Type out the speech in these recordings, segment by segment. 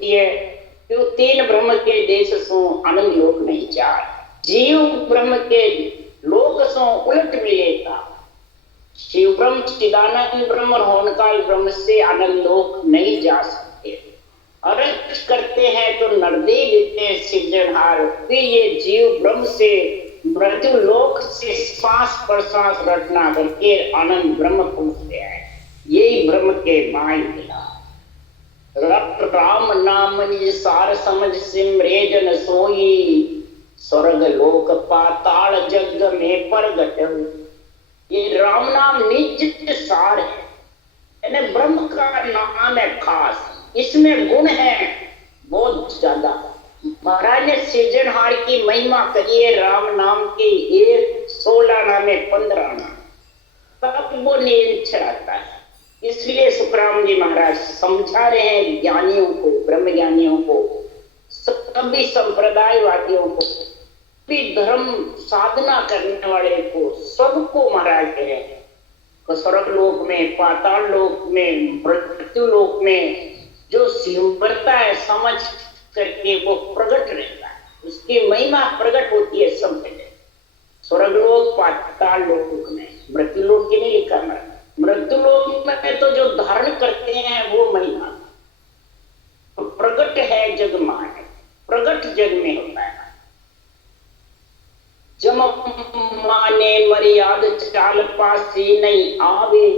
होती है कि वो तीन ब्रह्म के देश सो आनंद लोक नहीं जाए। जीव ब्रह्म के लोक सो उलट मिलेगा। शिव ब्रह्म चिदानंद ब्रह्म और होनकाल ब्रह्म से आनंद लोक नहीं जा सकते। अर्थ करते हैं तो नरदे लेते हैं सिरजनहार, फिर ये जीव ब्रह्म से मृत्यु लोक से श्वास प्रश्वास रटना करके आनंद ब्रह्म पहुंचते हैं। यही ब्रह्म के माय मिला। रट राम नाम निज सार समझ सिमरे जन सोई, स्वर्ग लोक पाताल जग में प्रगट। ये राम नाम निज सार है, यानी ब्रह्म का नाम है खास। इसमें गुण है बहुत ज्यादा। महाराज ने सृजनहार की महिमा करिए राम नाम के 16 नाम है 15 नाम, तब वो निरंतर आता है। इसलिए सुखराम जी महाराज समझा रहे हैं ज्ञानियों को, ब्रह्म ज्ञानियों को, सभी संप्रदायवादियों को, भी धर्म साधना करने वाले को, सबको महाराज कह रहे हैं स्वर्ग लोक में, पाताल लोक में, मृत्यु लोक में जो सिमरता है समझ करके वो प्रकट रहता है, उसकी महिमा प्रकट होती है सब जगह। स्वर्ग लोक पाताल लोक में, मृत्यु लोक के नहीं लिखा है। मृत्यु लोक में तो जो धारण करते हैं वो महिमा तो प्रकट है जग माने, प्रकट जग में होता है। जम माने मर्याद चाल पासी नहीं आवे,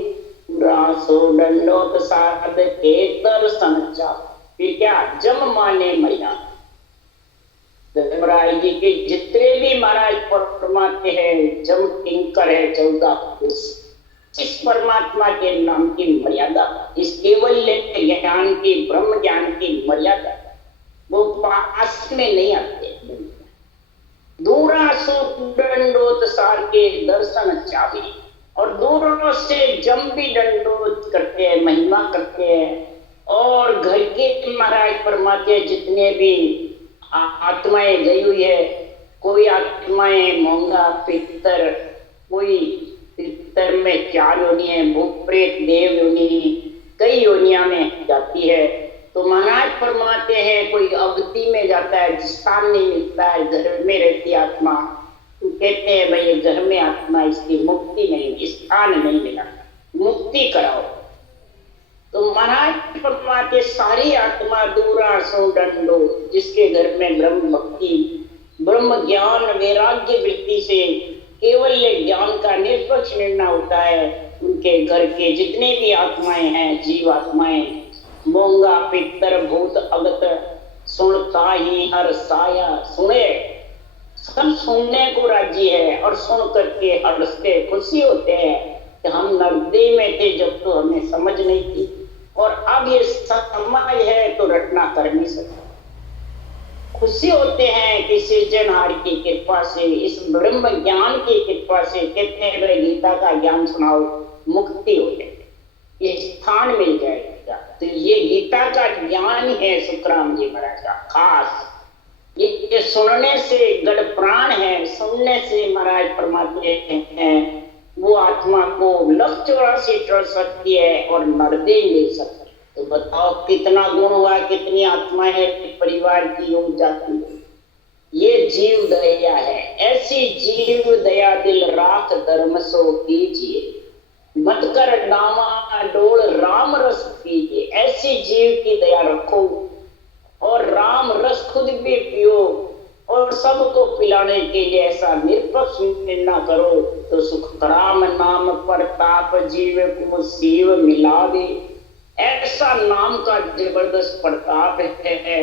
रासो दंडोत साध के दर्शन चा। फिर क्या? जम माने मर्यादा। धर्मराज जी के जितने भी महाराज परमात्मा है, जम किंकर है 14, इस परमात्मा के नाम की मर्यादा, इस केवल ज्ञान की, ब्रह्म ज्ञान की मर्यादा वो पास में नहीं आते। दूरा सो दंडोत सार के दर्शन चाहे, और दूरों से जम भी दंडोत करते हैं, महिमा करते हैं। और घर के महाराज परमात्मा जितने भी आत्माएं गई हुई है, कोई आत्माएं मोंगा पितर, कोई पितर में 4 योनि है, भूत प्रेत देव योनि, कई योनिया में जाती है। तो महाराज फरमाते हैं कोई अगति में जाता है, स्थान नहीं मिलता है, घर में रहती आत्मा, तो कहते हैं भाई ये घर में आत्मा, इसकी मुक्ति नहीं, स्थान नहीं मिला, मुक्ति कराओ। तो महाराज फरमाते सारी आत्मा दूरा सो दंडो, जिसके घर में ब्रह्म भक्ति, ब्रह्म ज्ञान वैराग्य वृत्ति से केवल ज्ञान का निष्पक्ष निर्णय होता है, उनके घर के जितने भी आत्माएं हैं, जीव आत्माएं, मोंगा पितर भूत अगत, सुनता ही हर साया। सुने, सब सुनने को राजी है और सुन करके हर्षते खुशी होते हैं कि हम नरदे में थे जब तो हमें समझ नहीं थी, और अब ये समय है तो रटना कर नहीं सकते। खुशी होते हैं कि सृजनहार की कृपा से, इस ब्रह्म ज्ञान की कृपा से, कहते हैं गीता का ज्ञान सुनाओ, मुक्ति हो जाएगी, ये स्थान मिल जाएगा। तो ये गीता का ज्ञान है सुखराम जी महाराज का खास। ये सुनने से गढ़ प्राण है, सुनने से महाराज परमात्मा हैं वो आत्मा को लक्ष्य 84 चढ़ सकती है और नरदे ले सकती है। तो बताओ कितना गुण हुआ, कितनी आत्माएं परिवार की हो जाती है। ये जीव दया है, ऐसी जीव दया दिल राख धर्म सो कीजिए, मत कर डामा डोल राम रस पीजिए। ऐसी जीव की दया रखो और राम रस खुद भी पियो और सबको पिलाने के लिए ऐसा निष्पक्ष निर्णय करो, तो सुखराम नाम प्रताप जीव को शिव मिला दे। ऐसा नाम का जबरदस्त प्रताप है,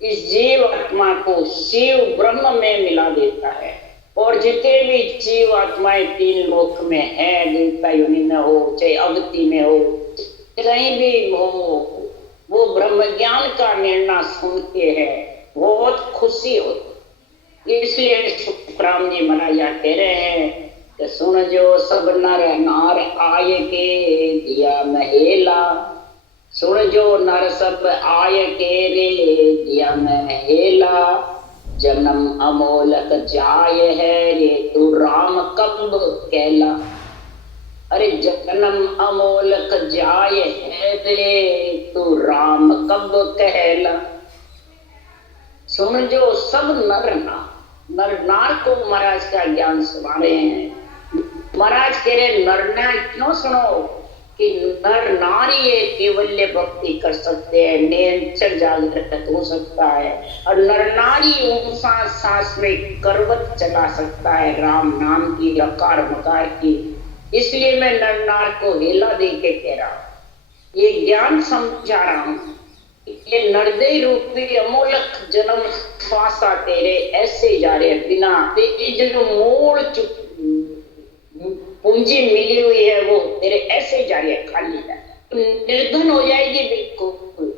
इस जीव आत्मा को शिव ब्रह्म में मिला देता है। और जितने भी जीव आत्माएं 3 लोक में है, देवता योनि में हो, चाहे अगति में हो, कहीं भी हो, वो ब्रह्म ज्ञान का निर्णय सुनते हैं, बहुत खुशी होती। इसलिए सुखराम जी महाराज कह रहे हैं कि सुन जो सब नर नार आय के दिया महेला, सुन जो नर सब आय के रे दिया महेला, जन्म अमोलक जाय है रे तू राम कब कहला। अरे जन्म अमोलक जाय है रे, तू राम कब कहला। सुन जो सब नर नार को महाराज का ज्ञान सुना रहे हैं। महाराज कह रहे नर नार क्यों सुनो कि नर नारी ये केवल्य भक्ति कर सकते हैं, निरंतर जागृत हो सकता है, और नर नारी सांस में करवत चला सकता है राम नाम की, लकार मकार की। इसलिए मैं नर नार को हेला दे के कह रहा हूं, ये ज्ञान समझा रहा हूं। ये नरदय रूपी अमोलक जन्म श्वासा तेरे ऐसे जा रहे बिना तेरी जो मूल पूंजी मिली हुई है वो तेरे ऐसे जा रही है, खाली निर्धन हो जाएगी बिल्कुल,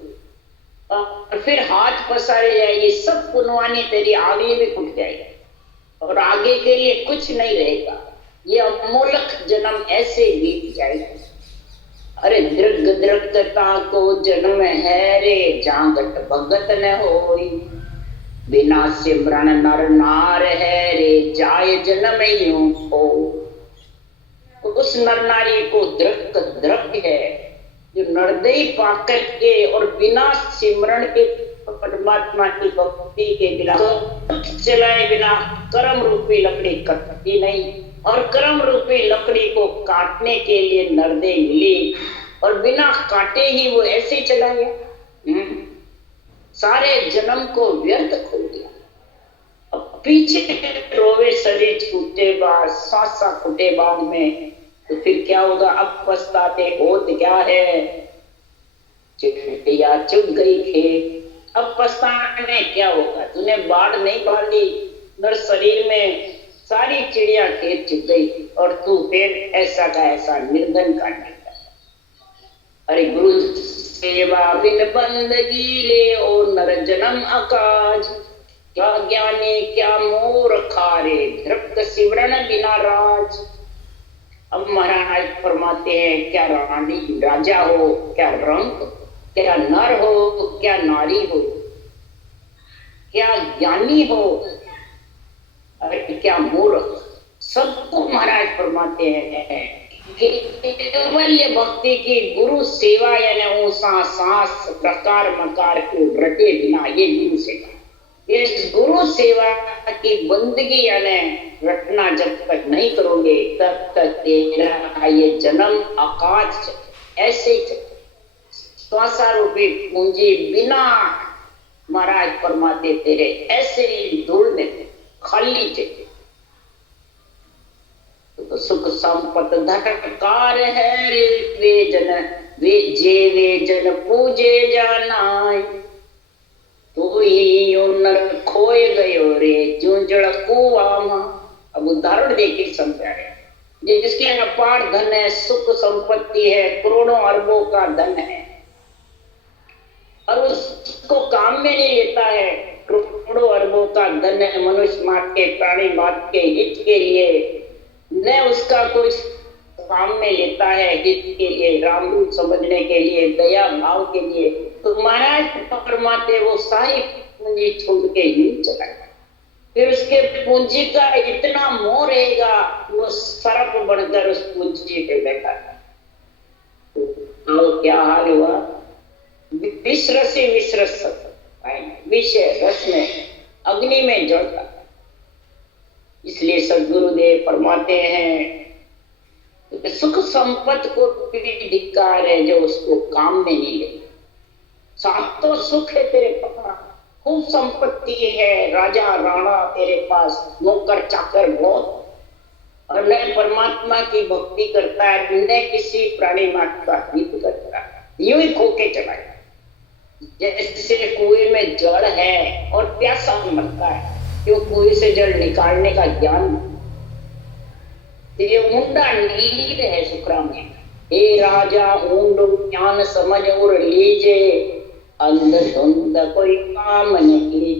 और फिर हाथ पसारे जाएगी, सब पुनवानी तेरी आगे भी फूट जाएगी और आगे के लिए कुछ नहीं रहेगा। ये अमोलक जन्म ऐसे बीत जाएगी। अरे दृग दृगता को जन्म है रे, जांगट भगत न होई, बिना सिमरन नर नार है रे, जाय जन्म यूं हो। उस नर नारी को द्रव्य है जो नरदय पाकर के और बिना सिमरण के परमात्मा की भक्ति के बिना चलाए बिना कर्म रूपी लकड़ी कटती नहीं, और कर्म रूपी लकड़ी को काटने के लिए नरदय मिली और बिना काटे ही वो ऐसे चला गया, सारे जन्म को व्यर्थ खो दिया। अब पीछे रोवे शरीर छूटे बाद, सांसा फूटे बाद में, तो फिर क्या होगा? अब पछताते होत क्या है, चिड़िया चुग गई खेत। अब पछताने क्या होगा? तूने बाढ़ नहीं बांधी, नर शरीर में सारी चिड़िया खेत चुग गई और तू फिर ऐसा का ऐसा निर्धन का निर्धन। अरे गुरु सेवा बिन बंदगी ले ओ नर जन्म अकाज, क्या ज्ञानी क्या मोर खारे, धृप्त सिमरन बिना राज। अब महाराज फरमाते हैं क्या रानी राजा हो, क्या रंग, क्या नर हो, क्या नारी हो, क्या ज्ञानी हो, अरे क्या मूर्ख, सबको महाराज फरमाते हैं कि केवल्य भक्ति की गुरु सेवा यानी सांस प्रकार मकार को रटे बिना, ये गुरु सेवा। इस गुरु सेवा की बंदगी यानी रटना जब तक नहीं करोगे तब तक तेरा ये जन्म आकाश ऐसे ही श्वासा रूपी पूंजी बिना महाराज फरमाते तेरे ऐसे ही ढूंढने खाली चाहिए। तो सुख संपत धटकार है वे जन पूजे जाना, तो ही नर खोए गयो रे जूंजड़ कुआमा। अब उदाहरण देके समझा रहे, जिसके अपार धन है, सुख संपत्ति है, करोड़ों अरबों का धन है, और उसको काम में नहीं लेता है। करोड़ों अरबों का धन है, मनुष्य मात्र के प्राणी मात्र के हित के लिए, न उसका कुछ काम में लेता है हित के लिए, राम रूप समझने के लिए, दया भाव के लिए, तो महाराज फरमाते वो सारी पूंजी छोड़ के यूं चला गया। फिर उसके पूंजी का इतना मोह रहेगा, वो सर्प बनकर उस पूंजी पे बैठा। तो क्या हाल हुआ? विश्रसी विश्रस, विषय रस में अग्नि में जलता। इसलिए सद्गुरुदेव फरमाते हैं सुख संपत्ति को भी धिक्कार है जो उसको काम में नहीं ले। साथ तो सुख है तेरे पास, खूब संपत्ति है, राजा राणा तेरे पास, नौकर चाकर बहुत, और न परमात्मा की भक्ति करता है, न किसी प्राणी मात्र का हित करता है, यूं ही खो के चला गया। जैसे कुएं में जल है और प्यासा मरता है, क्यों? कुएं से जल निकालने का ज्ञान, ये ऊंडा नीर है सुखराम में। हे राजा ऊंड ज्ञान समझ और लीजे, अंध धुंध कोई काम नहीं,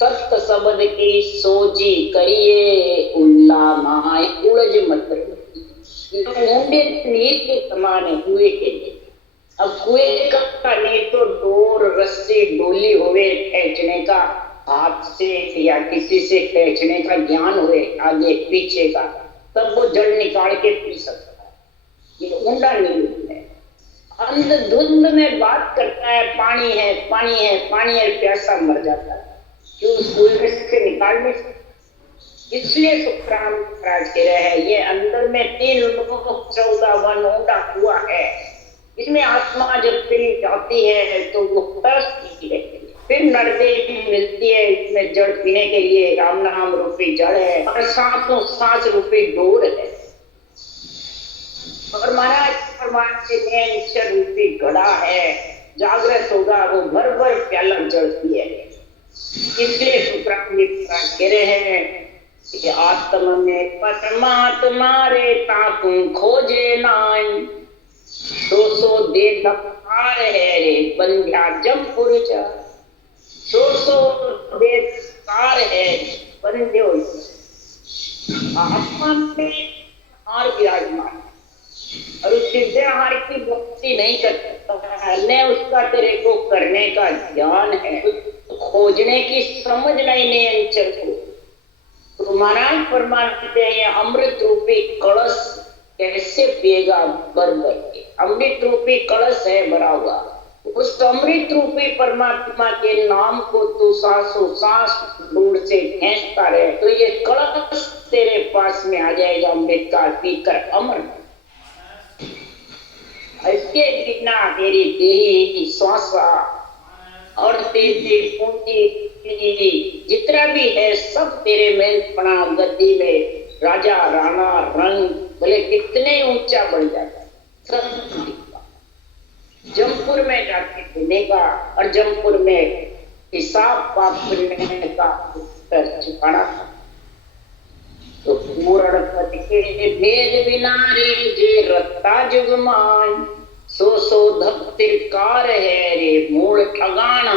सत्य शब्द की सोची करिए, उल्ला माय उलझ मत। ऊंडे नीर के समान है कुएं के लिए। अब कुएं का नहीं तो डोर रस्सी डोली हुए खींचने का, हाथ से या किसी से खींचने का ज्ञान हुए आगे पीछे का, तब वो जल निकाल के पी सकता है। ये ऊंडा नील है। अंधधुंध में बात करता है पानी है पानी है पानी है, प्यासा मर जाता है, क्यों उसको से निकाल नहीं सकते। इसलिए सुखराम महाराज कह रहे हैं ये अंदर में 3 लोग 14 वन ऊंडा हुआ है, इसमें आत्मा जब चली जाती है तो वो तरसती है। फिर नरदेवी मिलती है, इसमें जड़ पीने के लिए राम नाम रूपी जड़ है और सांसों सांस रूपी डोर है, और महाराज परमात्मा में ईश्वर रूपी घड़ा है, जागृत होगा वो भर भर प्याला जड़ती है। इसलिए सुखराम जी कह रहे हैं कि आत्मा में परमात्मा रे ताकू खोजे नाई, 200 दे दफार है रे बंध्या जमपुर जा, 200 दे कार है बंध्यो आत्मा में हार विराजमान, और उस सिद्धे हार की भक्ति नहीं कर सकता न उसका तेरे को करने का ज्ञान है, खोजने की समझ नहीं अंचल को। तो महाराज परमात्मा ये अमृत रूपी कलश कैसे पिएगा भर भर के, अमृत रूपी कलश है भरा हुआ, उस अमृत रूपी परमात्मा के नाम को तू सांसों सांस दूर से खींचता रहे तो ये कलश तेरे पास में आ जाएगा अमृत का पीकर अमर। इसके बिना तेरी देही श्वासा और तेरी पूंजी जितना भी है सब तेरे में पड़ा गद्दी में राजा राणा रंग भले कितने ऊंचा बढ़ जाता सब जमपुर में जाके मिलेगा, और जमपुर में हिसाब पाप करने का उत्तर छुपाना। तो पूर्ण पद के भेद बिना रे जे रत्ता जुगमान, सो धप्तिरकार है रे मूल ठगाना।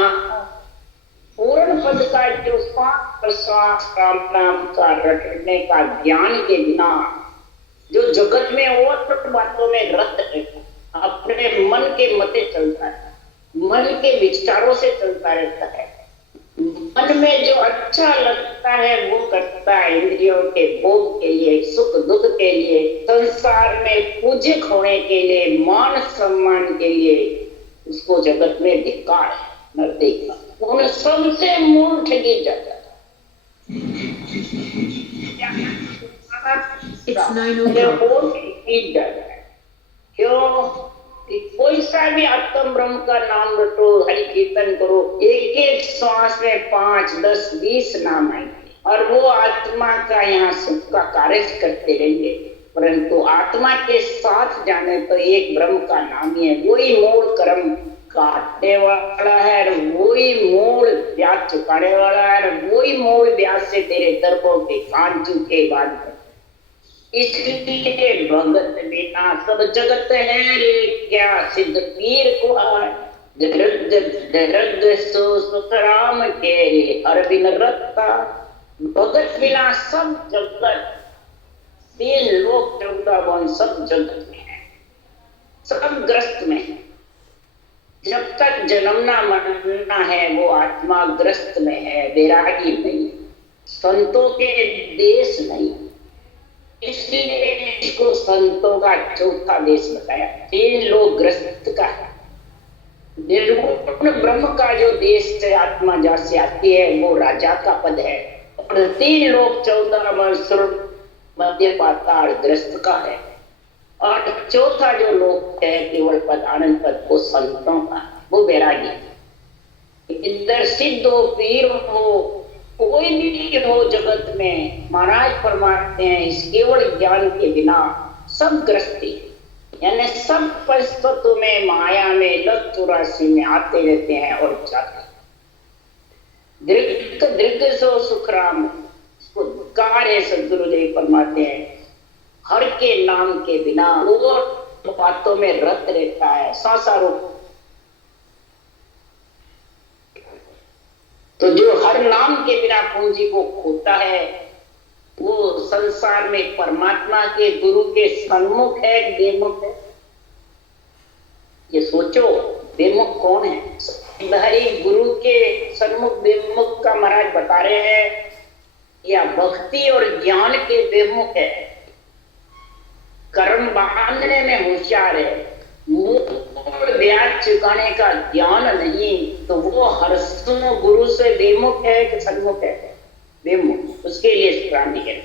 पूर्ण पद का जो श्वास प्रश्वास राम नाम का रटने का ज्ञान के बिना जो जगत में और बातों में रत रहता, अपने मन के मते चलता है, मन के विचारों से चलता रहता है, मन में जो अच्छा लगता है वो करता है, इंद्रियों के भोग के लिए, सुख दुख के लिए, संसार में पूजित होने के लिए, मान सम्मान के लिए, उसको जगत में धिक्कार है। नरदेव उन सबसे मूल ठगी जाता है। क्यों? कोई सा भी आत्म ब्रह्म का नाम रटो, हरि कीर्तन करो, एक एक श्वास में 5, 10, 20 नाम आएंगे और वो आत्मा का यहाँ सुख का कार्य करते रहेंगे, परंतु आत्मा के साथ जाने तो एक ब्रह्म का नाम ही है, वही मूल कर्म काटने वाला है, वही मूल ब्याज चुकाने वाला है, वही मूल ब्याज से तेरे दर्दों के कान चुके बाद। इसलिए भगत बिना सब जगत है रे, क्या सिद्ध पीर को दर्द सो सुखराम के रे हर बिन रत्ता। भगत बिना सब जगत, 3 लोक 14 वन सब जगत में है, सब ग्रस्त में है। जब तक जन्मना मरना है वो आत्मा ग्रस्त में है, वैरागी नहीं, संतों के देश नहीं, इसलिए इसको संतों का चौथा देश बताया। 3 लोग ग्रस्त का है, निर्गुण ब्रह्म का जो देश से आत्मा जहाँ से आती है वो राजा का पद है, और 3 लोग 14 वर्ष मध्य पाताल ग्रस्त का है, और चौथा जो लोग है केवल पद आनंद पद वो संतों का, वो वैरागी। इधर सिद्ध हो पीर हो कोई भी हो जगत में, महाराज फरमाते हैं इस केवल ज्ञान के बिना सब ग्रस्ती, यानी सब परिस्थितियों में माया में लग चौरासी में आते रहते हैं और जाते। दृग दृग सो सुखराम, इसको कार्य सदगुरुदेव फरमाते हैं हर के नाम के बिना वो बातों में रत रहता है, संसारों। तो जो हर नाम के बिना पूंजी को खोता है वो संसार में परमात्मा के गुरु के सन्मुख है, बेमुख है। ये सोचो बेमुख कौन है? हरि गुरु के सन्मुख बेमुख का महाराज बता रहे हैं, या भक्ति और ज्ञान के बेमुख है। कर्म बांधने में होशियार है, मूल ब्याज चुकाने का ज्ञान नहीं, तो वो हर्षों गुरु से बेमुख है कि सन्मुख है? बेमुख। उसके लिए क्रांति है।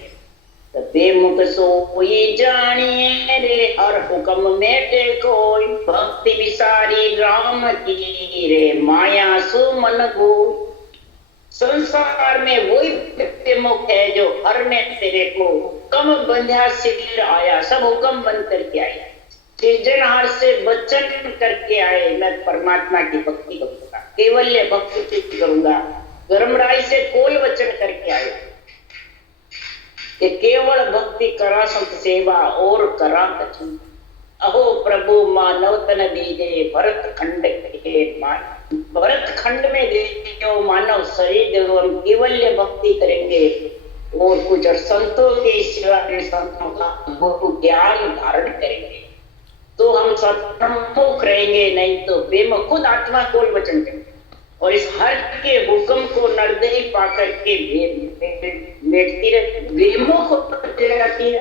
बेमुख सोई जानिए रे, हर हुक्म मेटे कोई, भक्ति विसारी राम की रे, माया सो मन गो। संसार में वही बेमुख है जो हर ने तेरे को कम बंध्या शिविर आया, सब हुक्म बंद करके आया, सृजनहार से वचन करके आए, मैं परमात्मा की भक्ति करूंगा, केवल्य भक्ति करूंगा। धर्मराय से कोई वचन करके आए कि केवल भक्ति करा संत सेवा और करा कछु। अहो प्रभु मानव तन दीजे, भरत खंड के मान, भरत खंड में जो मानव शरीर जो हम केवल्य भक्ति करेंगे और कुछ और संतों के सेवा में संतों का वो ज्ञान धारण करेंगे तो हम सतमुख रहेंगे, नहीं तो बेमुख। खुद आत्मा कोई वचन करेंगे और इस हर के हुक्म को नरदेही पाकर के बैठती रहती, बेमुख रहती है।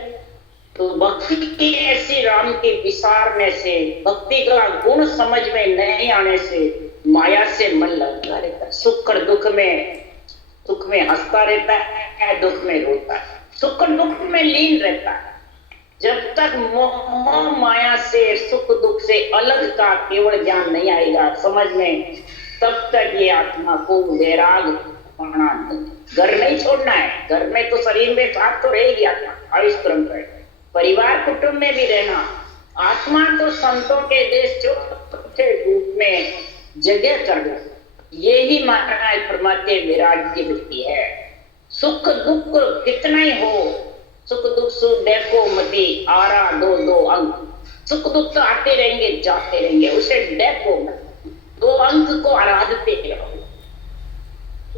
तो भक्ति की ऐसी राम के विसारने से, भक्ति का गुण समझ में नहीं आने से माया से मन लगता रहता है। सुख और दुख में हंसता रहता है, दुख में रोता है, सुख और दुख में लीन रहता है। जब तक मोह माया से, सुख दुख से अलग का केवल ज्ञान नहीं आएगा समझ में, तब तक ये आत्मा को वैराग पाना। घर नहीं छोड़ना है, घर में तो शरीर में साथ तो रहेगी आत्मा, आयुष क्रम रहेगा, परिवार कुटुंब में भी रहना। आत्मा तो संतों के देश छोटे रूप में जगह करना, यही महाराज परमात्मा विराट की वृत्ति है। सुख दुख कितना ही हो, सुख दुख सुख देखो मती आरा दो दो अंक, सुख दुख तो आते रहेंगे जाते रहेंगे, उसे देखो मत, दो अंक को आराधते रहो।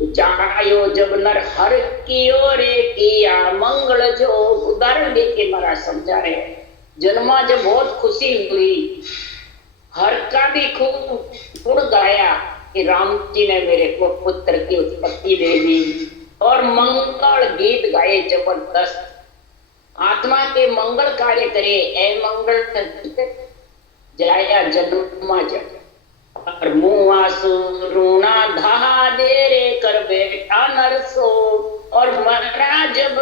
जायो जब नर हर की ओर किया मंगल जो, उदाहरण देके महाराज समझा रहे हैं। जन्मा जब बहुत खुशी हुई, हर का भी खूब गुण गाया कि राम जी ने मेरे को पुत्र की उत्पत्ति दे दी, और मंगल गीत गाए जबरदस्त, आत्मा के मंगल कार्य करे। ए मंगल जाया जन्मा जब और मुआसुरुणा धा दे रे कर बैठा नरसो, और मरा जब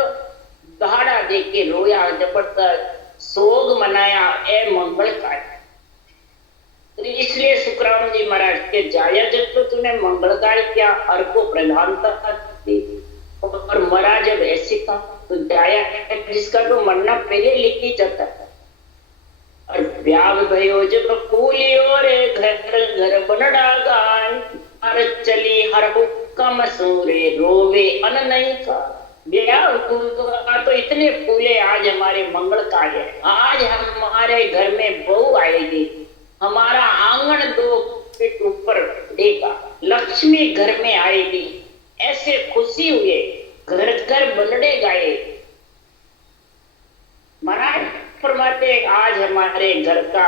दहाड़ा दे के रोया, जबरदस्त सोग मनाया, ए मंगल कार्य। तो इसलिए सुखराम जी महाराज के जाया जब तो तूने मंगल कार्य किया, हर को प्रधानता दी, और मरा जब ऐसे का तो जाया जिसका तो मरना पहले लिखी जाता है। और ब्याह भयो जब फूलियो रे घर घर बनड़ा गाय, हर चली हर हुक्म सूरे रोवे अन नहीं का। ब्याह तो इतने फूले आज हमारे मंगल कार्य है, आज हमारे घर में बहू आएगी, हमारा आंगन 2 फीट ऊपर देगा, लक्ष्मी घर में आएगी, ऐसे खुशी हुए, घर घर बनड़े गाए। महाराज फरमाते आज हमारे घर का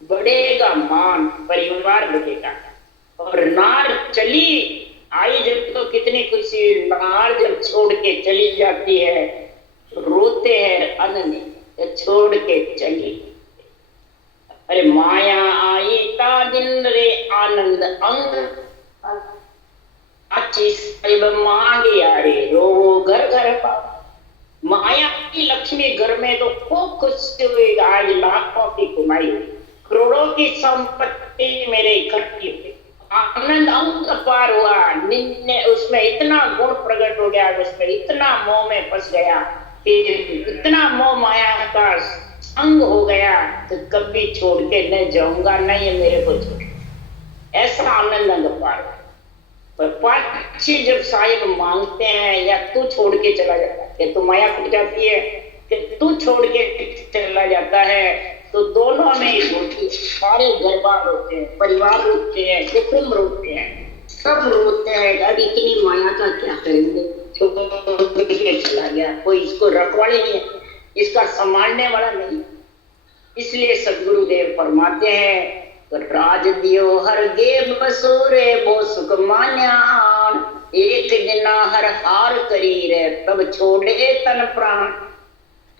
बढ़ेगा मान, परिवार बढ़ेगा। और नार चली आई जब तो कितनी खुशी, नार जब छोड़ के चली जाती है रोते हैं अन्न छोड़ के चली। अरे माया आई ता दिन रे आनंद अंग, अच्छी मांगे अरे रो घर घर पा। माया की लक्ष्मी घर में तो खूब खुशी हुई, आज लाखों की कमाई, करोड़ों की संपत्ति मेरे इकट्ठी हुई, आनंद अंक पार हुआ। निन्ने उसमें इतना गुण प्रकट हो गया, उसमें इतना मोह में फंस गया कि इतना मोह माया का संग हो गया तो कभी छोड़ के न जाऊंगा, नहीं मेरे को छोड़, ऐसा आनंद अंग पार। पर पाछी जब साहिब मांगते हैं या तू छोड़ के चला जाता है, तो माया फट जाती है कि तू छोड़ के चला जाता है, तो दोनों में सारे घर बार रोते हैं, परिवार रोते हैं, कुटुंब रोते हैं, सब रोते हैं। अब इतनी माया का क्या करेंगे, छोड़ के चला गया, कोई इसको रखवाले नहीं है, इसका संभालने वाला नहीं। इसलिए सदगुरुदेव फरमाते हैं राज दियो हर गे बसूरे वो सुख मान्यान, एक दिन हर हार करी रे तब छोड़े तन प्राण।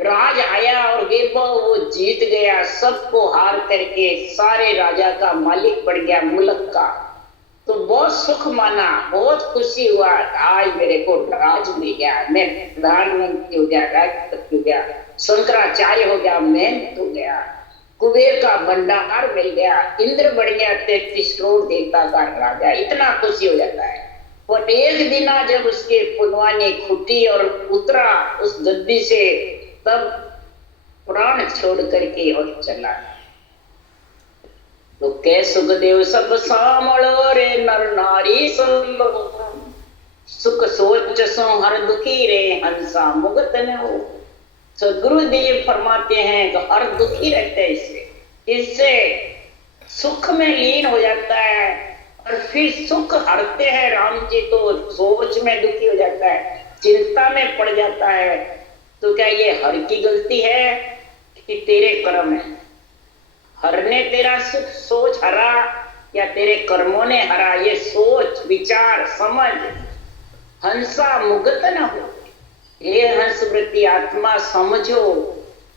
राज आया और वो जीत गया, सबको हार करके सारे राजा का मालिक बन गया, मुल्क का। तो बहुत सुख माना, बहुत खुशी हुआ, आज मेरे को राज मिल गया, मैं प्रधानमंत्री हो गया, राष्ट्रपति हो गया, शंकराचार्य हो गया, महंत हो गया, कुबेर का भंडार मिल गया, इंद्र बन गया, 33 करोड़ देवता का राजा। इतना खुशी हो जाता है। और एक दिन जब उसके पुनवानी खुटी और उतरा उस गद्दी से, तब प्राण छोड़ करके और चला। तो कै सुखदेव सब सामलो रे नर नारी संलो, सुख सोच सो हर दुखी रे हंसा मुगत न हो। तो गुरुदेव फरमाते हैं कि हर दुखी रहते हैं, इससे सुख में लीन हो जाता है और फिर सुख हरते हैं राम जी, तो सोच में दुखी हो जाता है, चिंता में पड़ जाता है। तो क्या ये हर की गलती है कि तेरे कर्म है? हर ने तेरा सुख सोच हरा या तेरे कर्मों ने हरा? ये सोच विचार समझ, हंसा मुगत न हो। हे हंस वृत्ति आत्मा समझो,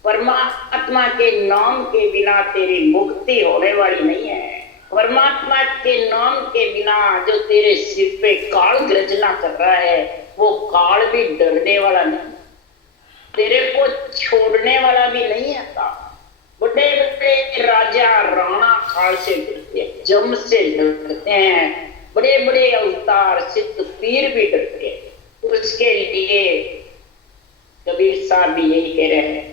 परमात्मा के नाम के बिना तेरी मुक्ति होने वाली नहीं है। परमात्मा के नाम के बिना जो तेरे सिर पे काल गर्जना कर रहा है, वो काल भी डरने वाला नहीं, तेरे को छोड़ने वाला भी नहीं आता। बड़े बड़े राजा राणा काल से डरते हैं, जम से डरते हैं, बड़े बड़े अवतार सिद्ध पीर भी डरते हैं। उसके लिए कबीर साहब भी यही कह रहे हैं,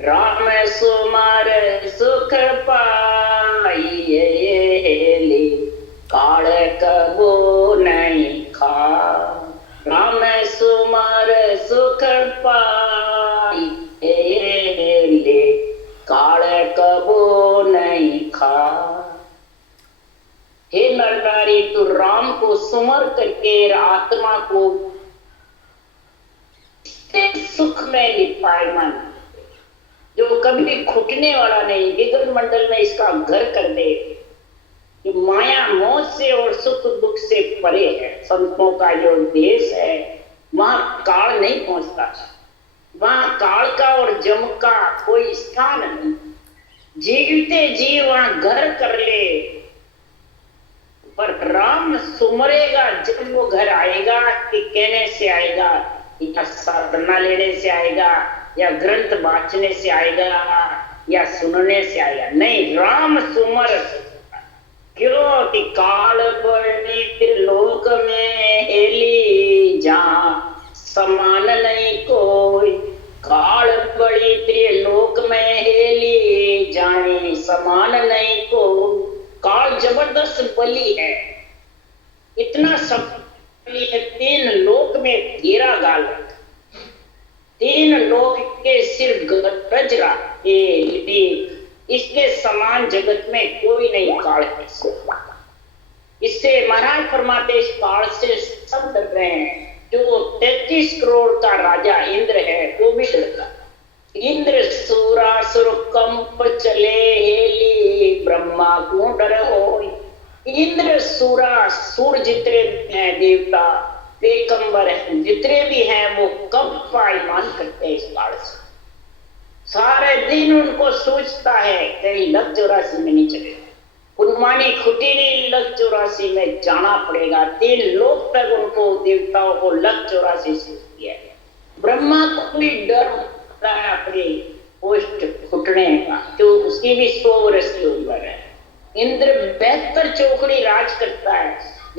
राम सुमार सुख पाइए, काल कबो नहीं खा। राम सुमार सुख पाइए, काल कबो नहीं खा। हे नर नारी, तू राम को सुमर करके आत्मा को सुख में लिपाए मन, जो कभी खुटने वाला नहीं, विगत मंडल में इसका घर कर दे, जो माया मोह से और सुख दुख से परे है। संतों का जो देश है वहां काल नहीं पहुंचता, वहां काल का और जम का कोई स्थान नहीं। जीवते जी वहां घर कर ले, पर राम सुमरेगा जब वो घर आएगा कि कहने से आएगा, या साधना लेने से आएगा, या ग्रंथ बांचने से आएगा, या सुनने से आएगा, नहीं, राम सुमर। क्यों कि काल बड़ी लोक में हेली, जहां समान नहीं कोई। काल बड़ी त्रिलोक में हेली, जाने समान नहीं को। काल जबरदस्त बली है, इतना सब बली है, 3 लोक में घेरा गाल, 3 लोक के सिर गरज रहा, इसके समान जगत में कोई नहीं काल है। इससे महाराज फरमाते, इस काल से सब डर रहे हैं। जो 33 करोड़ का राजा इंद्र है वो भी डरता। इंद्र सूरासुर कंप चले हेली, ब्रह्मा क्यों डर हो। इंद्र सूरा सूर जितने हैं देवता पेकंबर है, जितने भी हैं वो कब पायमान करते हैं इस काल से। सारे दिन उनको सोचता है कहीं लक 84 में नहीं चले, पुनवानी खुटी नहीं, लक 84 में जाना पड़ेगा। 3 लोक तक उनको देवताओं को लक 84 सोचती है। ब्रह्मा को भी डर होता है अपनी पोस्ट फुटने का, जो उसकी भी 100 वर्ष की उम्र है। इंद्र 72 चौकड़ी राज करता है,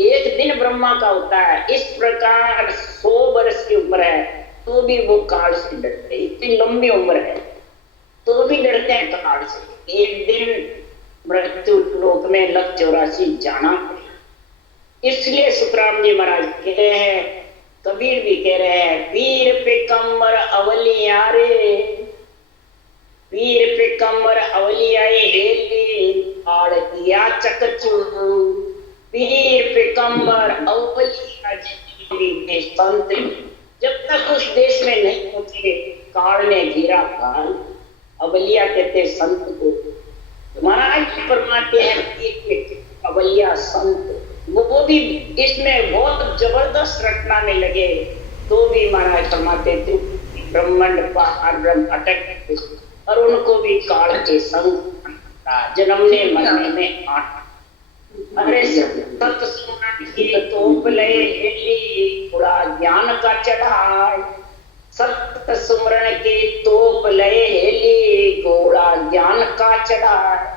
एक दिन ब्रह्मा का होता है। इस प्रकार 100 वर्ष की उम्र है तो भी वो काल से डरते, इतनी लंबी उम्र है तो भी डरते हैं काल से। एक दिन मृत्यु लोक में लक 84 जाना पड़े। इसलिए सुखराम जी महाराज कह रहे हैं, कबीर भी कह रहे हैं, पीर पे कमर अवलिया रे, पीर पे कमर अवलिया हेली, आड़ किया चकचू। पीर पे कमर अवलिया संत जब तक उस देश में नहीं पहुंचे, काल ने घेरा काल। अवलिया कहते संत को। महाराज फरमाते हैं कि अवलिया संत वो भी इसमें बहुत जबरदस्त रटना में लगे, तो भी महाराज फरमाते थे ब्रह्मांड पार ब्रह्म अटक और उनको भी काल के संग जन्मने मरने में आठ। अरे सत सुमरन की तोप ले हेली थोड़ा ज्ञान का चढ़ाए, सत सुमरन की तोप ले हेली घोड़ा ज्ञान का चढ़ाए।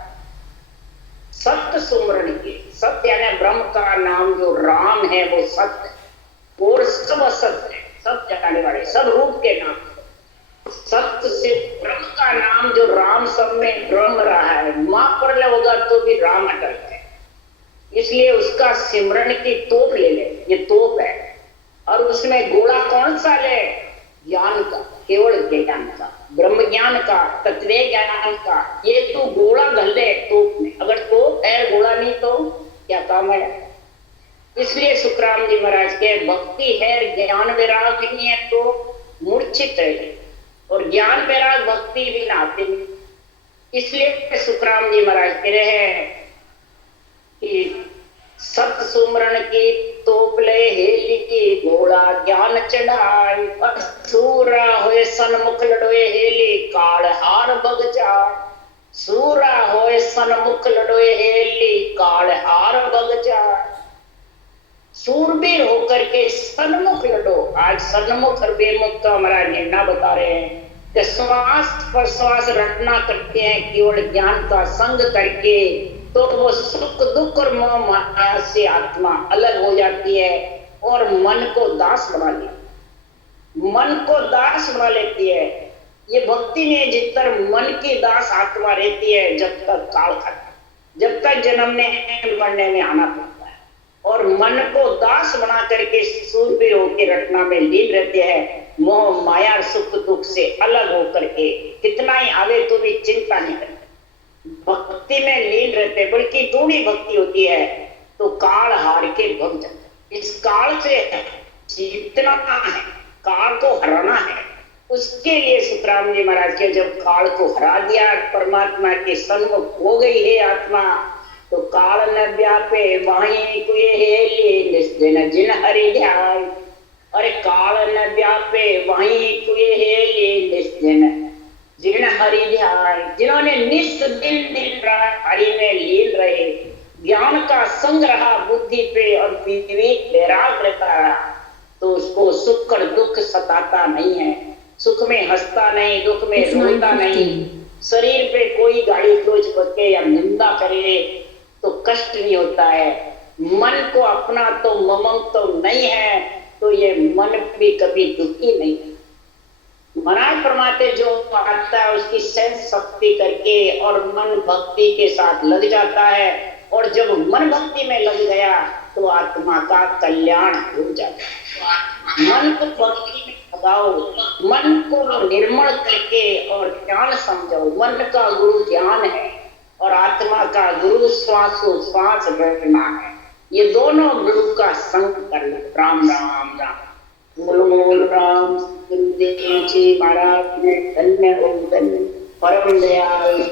सत्य सुमरन की, सत्य यानी ब्रह्म का नाम जो राम है वो सत्य और सब असत्य है, सब जाने वाले सब रूप के नाम। सत्य से ब्रह्म का नाम जो राम सब में ब्रह्म रहा है, मां पर होगा तो भी राम अटल है, इसलिए उसका सिमरन की तोप ले ले, ये तोप है। और उसमें घोड़ा कौन सा ले? ज्ञान का, केवल ज्ञान का, ब्रह्म ज्ञान का, तत्व ज्ञान का। ये तू घोड़ा घल ले तोप में, अगर तोप है घोड़ा नहीं तो क्या काम है। इसलिए सुखराम जी महाराज के भक्ति है ज्ञान वैराग नहीं है तो मूर्छित है, और ज्ञान वैराग भक्ति भी ना आते नहीं। इसलिए सुखराम जी महाराज कह रहे हैं कि सत सुमरन की तोप ले हेली की घोड़ा ज्ञान चढ़ाई, सूरा होए सन्मुख लड़ोए हेली काल हार बग जाए। सूरा होए सन्मुख लड़ोए हेली काल हार बग जाए। सूरबीर होकर के सन्मुख लड़ो। आज सन्मुख और बेमुख का हमारा निर्णय बता रहे हैं कि श्वास पर श्वास रटना करते हैं केवल ज्ञान का संग करके, तो वो सुख दुख और मोह माया से आत्मा अलग हो जाती है और मन को दास बना लेती, मन को दास बना लेती है। ये भक्ति में जितना मन की दास आत्मा रहती है जब तक काल खाता, जब तक जन्मने मरने में आना पड़ता है, और मन को दास बना करके सूरबीर होकर रटना में लीन रहते हैं, मोह माया सुख दुख से अलग होकर के कितना ही आवे तो भी चिंता नहीं करते, भक्ति में लीन रहते। बल्कि दूनी भक्ति होती है तो काल हार के भग जाते। इस काल से जीतना है, काल को हराना है, उसके लिए सुखराम जी महाराज के जब काल को हरा दिया, परमात्मा के सन्मुख हो गई है आत्मा, तो काल न व्यापे वहीं कुए हेली निस्दिन जिन हरि ध्यान। अरे काल न व्यापे वहीं कुए हेली निस्दिन जिन हरि ध्यान। जिन्होंने निस दिन दिन रात हरि में लीन रहे, ज्ञान का संग रहा बुद्धि पे और विवेक वैराग रहता रहा, तो उसको सुख और दुख सताता नहीं है, सुख में हंसता नहीं, दुख में रोता नहीं। शरीर पे कोई गाड़ी क्लोज बके या निंदा करे तो कष्ट नहीं होता है। मन को अपना तो ममंग तो नहीं है, तो ये मन भी कभी दुखी नहीं है। महाराज परमात्मा जो आता है उसकी सेंस शक्ति करके और मन भक्ति के साथ लग जाता है, और जब मन भक्ति में लग गया तो आत्मा का कल्याण हो जाता है। मन को भक्ति में लगाओ, मन को निर्मल करके और ज्ञान समझो। मन का गुरु ज्ञान है और आत्मा का गुरु श्वासोश्वास बैठना है। ये दोनों गुरु का संग कर लो। राम राम राम बोलो राम। महाराज ने धन्य परम दयाल